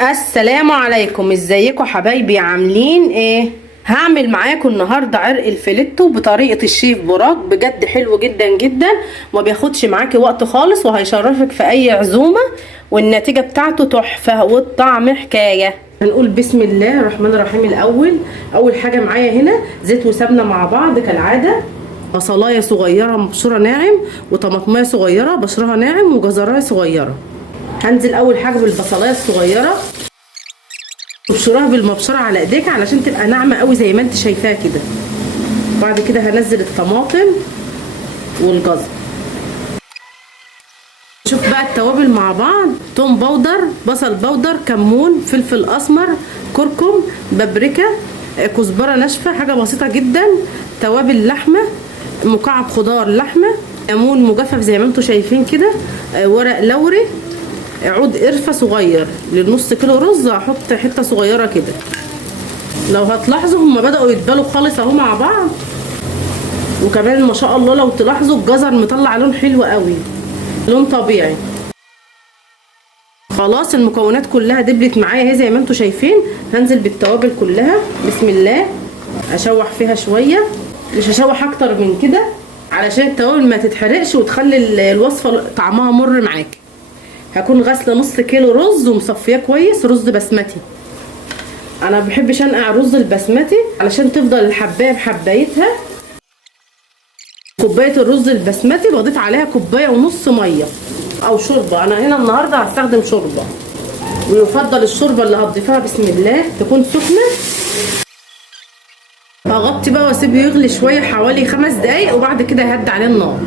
السلام عليكم، ازيكم حبايبي؟ عاملين ايه؟ هعمل معاكم النهارده عرق الفيليتو بطريقه الشيف براك. بجد حلو جدا جدا وما بياخدش معاكي وقت خالص وهيشرفك في اي عزومه، والنتيجه بتاعته تحفه والطعم حكايه. هنقول بسم الله الرحمن الرحيم. اول حاجه معايا هنا زيت وسمنه مع بعض كالعاده، بصلايه صغيره مبشوره ناعم، وطماطمايه صغيره بشرها ناعم، وجزرايه صغيره. هنزل اول حاجه بالبصلايه الصغيره، تبشرها بالمبشره على ايديك علشان تبقى ناعمه قوي زي ما انت شايفاها كده. بعد كده هنزل الطماطم والجزر. شوف بقى التوابل مع بعض: توم بودر، بصل بودر، كمون، فلفل اسمر، كركم، بابريكا، كزبره ناشفه، حاجه بسيطه جدا، توابل لحمه، مكعب خضار لحمه، ليمون مجفف زي ما انتم شايفين كده، ورق لوري، عود قرفه صغير. للنص كيلو رز هحط حته صغيره كده. لو هتلاحظوا هما بداوا يتبالوا خالص اهو مع بعض. وكمان ما شاء الله لو تلاحظوا الجزر مطلع لون حلو قوي، لون طبيعي. خلاص المكونات كلها دبلت معايا اهي زي ما انتم شايفين. هنزل بالتوابل كلها بسم الله، اشوح فيها شويه، مش هشوح اكتر من كده علشان التوابل ما تتحرقش وتخلي الوصفه طعمها مر معاكي. هكون غاسله نص كيلو رز ومصفيه كويس، رز بسمتي. انا مبحبش انقع الرز البسمتي علشان تفضل الحبايه بحبايتها. كوبايه الرز البسمتي بضيف عليها كوبايه ونص ميه او شوربه. انا هنا النهارده هستخدم شوربه، ويفضل الشوربه اللي هتضيفها بسم الله تكون سخنه. هغطي بقى واسيبه يغلي شويه حوالي 5 دقايق، وبعد كده ههدي عليه النار.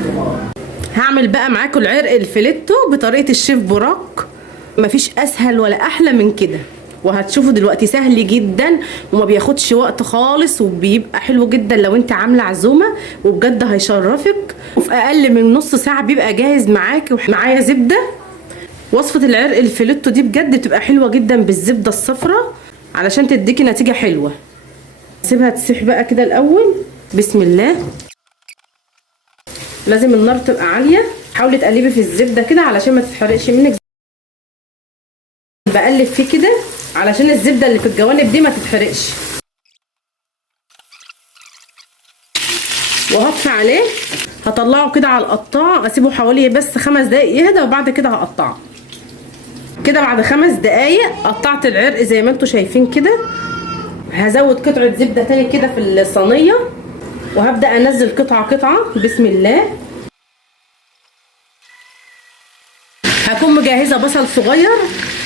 هعمل بقى معاكم العرق الفيليتو بطريقه الشيف براك. مفيش اسهل ولا احلى من كده، وهتشوفوا دلوقتي سهل جدا وما بياخدش وقت خالص، وبيبقى حلو جدا لو انت عامله عزومه، وبجد هيشرفك. وفي اقل من نص ساعه بيبقى جاهز معاكي. ومعايا زبده. وصفه العرق الفيليتو دي بجد بتبقى حلوه جدا بالزبده الصفراء علشان تديكي نتيجه حلوه. سيبها تسيح بقى كده الاول بسم الله. لازم النار تبقى عاليه، حاولي تقلبي في الزبده كده علشان ما تتحرقش منك. بقلب فيه كده علشان الزبده اللي في الجوانب دي ما تتحرقش. وهطفي عليه، هطلعه كده على القطاع، اسيبه حوالي بس 5 دقايق يهدى، وبعد كده هقطعه. كده بعد 5 دقايق قطعت العرق زي ما انتم شايفين كده. هزود قطعه زبده تاني كده في الصينيه، وهبدا انزل قطعه قطعه بسم الله. هكون مجهزه بصل صغير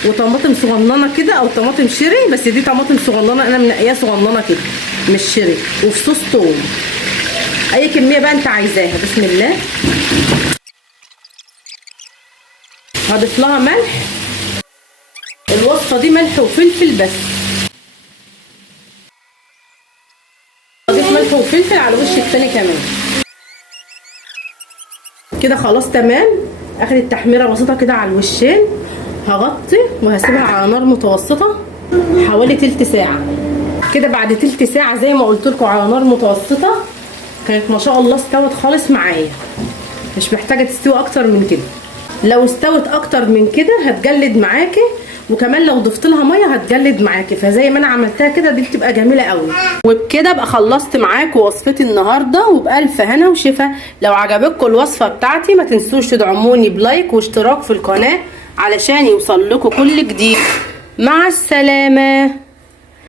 وطماطم صغننه كده او طماطم شيري، بس دي طماطم صغننه انا منقياها صغننه كده مش شيري، وفصوص توم. اي كميه بقى انت عايزاها بسم الله. هضيف لها ملح. الوصفه دي ملح وفلفل بس. هضيف ملح وفلفل على الوش التاني كمان. كده خلاص تمام. اخدت تحميره بسيطه كده على الوشين. هغطي وهسيبها على نار متوسطه حوالي تلت ساعه. كده بعد تلت ساعه زي ما قلت لكم على نار متوسطه كانت ما شاء الله استوت خالص معايا. مش محتاجه تستوي اكتر من كده. لو استوت اكتر من كده هتجلد معاكي، وكمان لو ضفت لها ميه هتجلد معاكي. فزي ما انا عملتها كده دي بتبقى جميله قوي. وبكده ابقى خلصت معاكم وصفتي النهارده، وبالف هنا وشفا. لو عجبتكم الوصفه بتاعتي ما تنسوش تدعموني بلايك واشتراك في القناه علشان يوصل لكم كل جديد. مع السلامه.